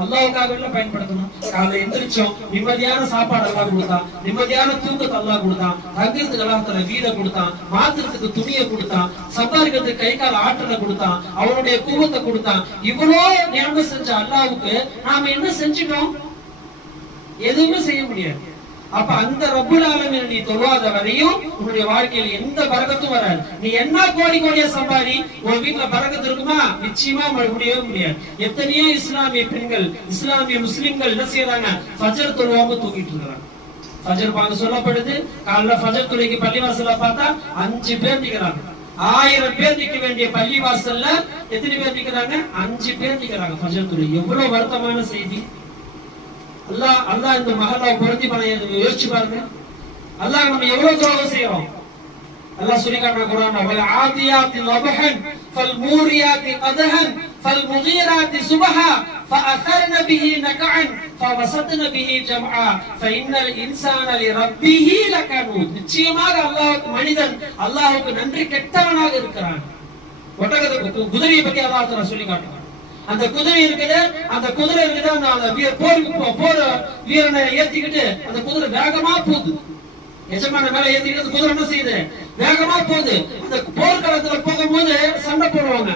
அல்லாஹ்வுக்காக பயன்படுத்தணும். காலையில எந்திரிச்சோம், நிம்மதியான சாப்பாடு அல்லாஹ் கொடுத்தான், நிம்மதியான தூக்கத்தை அல்லாஹ் கொடுத்தான், தங்குறதுக்கு அல்லாஹ் தஆலா வீட கொடுத்தான், மாத்துறதுக்கு துணியை கொடுத்தான், சம்பாதிக்கிறதுக்கு கை கால் ஆற்றலை கொடுத்தான், அவனுடைய குவத்தை கொடுத்தான். இவ்வளோ நியமம் செஞ்ச அல்லாஹ்வுக்கு நாம என்ன செஞ்சிட்டோம்? எதுவுமே செய்ய முடியாது. அப்ப அந்த ரப்புல் ஆலமீன் நீ தொழாத வரையும் உன்னுடைய வாழ்க்கையில எந்த பரக்கத்தும் வராது. நீ என்ன கோடி கோடியா சம்பாதி, உன் வீட்டுல பரக்கத்து இருக்குமா? நிச்சயமா முடியவே முடியாது. எத்தனையோ இஸ்லாமிய பெண்கள், இஸ்லாமிய முஸ்லிம்கள் என்ன செய்யறாங்க? ஃபஜர் தொழுவாம தூங்கிட்டு இருக்காங்க. ஃபஜர் பாங்க சொல்லப்படுது, காலைல ஃபஜர் தொழுகைக்கு பள்ளிவாசல்ல பார்த்தா 5 பேர் நிக்கிறாங்க. 1000 பேர் நிக்க வேண்டிய பள்ளிவாசல்ல எத்தனை பேர் நிக்கிறாங்க? 5 பேர் நிக்கிறாங்க ஃபஜர் தொழுகை. எவ்வளவு வருத்தமான செய்தி! அல்லாஹ் இந்த மஹல்லாவை பொருத்தி யோசிச்சு பாருங்க. அல்லாஹ் நம்ம எவ்வளவு துரோகம் செய்யறோம். அல்லாஹ் சொல்லி காட்டுற குர்ஆன்ல வல் ஆதியாத்தி லபஹன் ஃபல் மூரியாத்தி கதஹன் ஃபல் முகீராத்தி சுபஹா ஃபஅஸர்ன பிஹி நகஅன் ஃபவஸத்ன பிஹி ஜம்ஆ ஃபஇன்னல் இன்சான லிரப்பிஹி லகனூத். நிச்சயமாக மனிதன் அல்லாஹ்வுக்கு நன்றி கெட்டவனாக இருக்கிறான். குதிரையை பத்தி அல்லாஹ் தஆலா சொல்லி காட்டுறான். அந்த குதிரை இருக்குது, அந்த போர் வீரனை ஏத்திக்கிட்டு அந்த குதிரை வேகமா போகுது. எஜமான மேல ஏத்திக்கிட்டு அந்த குதிரை என்ன செய்யுது? வேகமா போகுது. அந்த போர்க்களத்துல போகும்போது சண்டை போடுவாங்க.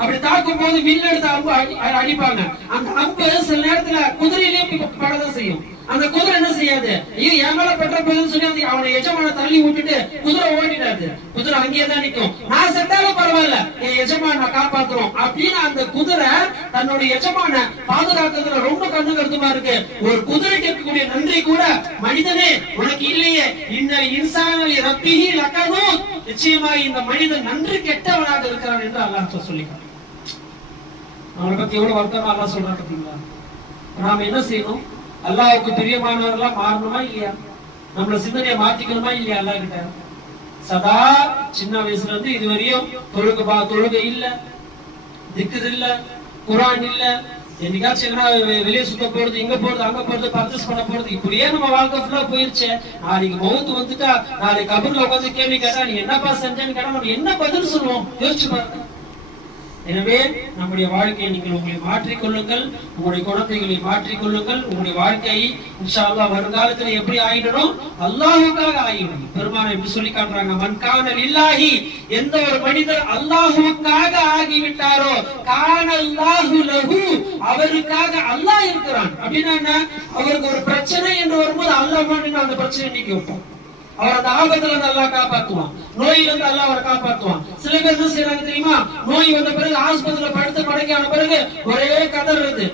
அப்படி தாக்கும் போது வில் எடுத்து அம்பு அடிப்பாங்க. அந்த அம்பு சில நேரத்துல குதிரையிலேயே படதான் செய்யும். அந்த குதிரை என்ன செய்யாது? ஐயோ என் மேல பெற்ற போதுன்னு சொல்லி அவனை எஜமான தள்ளி விட்டுட்டு குதிரை ஓடிடாது. குதிரை அங்கேயே தான் நிற்கும். நான் செத்தாலும் பரவாயில்ல, என் எஜமான நான் காப்பாத்துறோம் அப்படின்னு அந்த குதிரை தன்னுடைய எஜமான பாதுகாக்கிறதுல ரொம்ப கண்ணு கருத்துமா இருக்கு. ஒரு குதிரைக்கு இருக்கக்கூடிய நன்றி கூட மனிதனே உனக்கு இல்லையே. இந்த இன்சானலி ரப்பிஹி லகனூத். நிச்சயமா இந்த மனிதன் நன்றி கெட்டவனாக இருக்கிறான் என்று அல்லாஹ் சொல்லிக்கிறான். அவனை பத்தி எவ்வளவு வருத்தமா அல்லாஹ் சொல்றான் பாத்தீங்களா? நாம என்ன செய்யணும்? அல்லாஹ்வுக்கு பிரியமானவர்களா மாறணுமா இல்லையா? நம்மள சிந்தனையை மாத்திக்கணுமா இல்லையா? அல்லாஹ் கிட்ட சதா சின்ன வயசுல இருந்து இதுவரையும் தொழுகை இல்ல, திக்ர் இல்ல, குர்ஆன் இல்ல, என்னைக்காச்சும் என்ன வெளியே சுத்த போறது, இங்க போறது, அங்க போறது, பர்ச்சேஸ் பண்ண போறது, இப்படியே நம்ம வாழ்க்கை ஃபுல்லா போயிருச்சு. நாளைக்கு மௌத் வந்துட்டா, நாளைக்கு கபர்ல உட்கார்ந்து கேள்வி கேட்டா நீ என்னப்பா செஞ்சேன்னு கேட்டா நம்ம என்ன பதில் சொல்லுவோம்? யோசிச்சு பாருங்க. எனவே நம்முடைய வாழ்க்கையை நீங்கள் உங்களை மாற்றிக்கொள்ளுங்கள், உங்களுடைய குழந்தைகளை மாற்றிக்கொள்ளுங்கள். உங்களுடைய வாழ்க்கையை இன்ஷா அல்லாஹ் வருங்காலத்துல எப்படி ஆயிடணும்? அல்லாஹ்வுக்காக ஆயிடணும். பெருமானார் எப்படி சொல்லி காட்டுறாங்க? மன் கான லில்லாஹி, எந்த ஒரு மனிதர் அல்லாஹ்வுக்காக ஆகிவிட்டாரோ கான அல்லாஹு லஹு, அவருக்காக அல்லாஹ் இருக்கிறான். அப்படின்னா என்ன? அவருக்கு ஒரு பிரச்சனை என்று வரும்போது அல்லாஹ் அந்த பிரச்சனை நீக்கி வைப்பான். அவர் அந்த ஆபத்துல இருந்து அல்லாஹ் காப்பாத்துவான், நோயில இருந்து அல்லாஹ் அவரை காப்பாத்துவான். சில பேர் என்ன செய்யறாங்க தெரியுமா? நோய் வந்த பிறகு ஆஸ்பத்திரியில படுத்து படுக்கையான பிறகு ஒரே கதறது.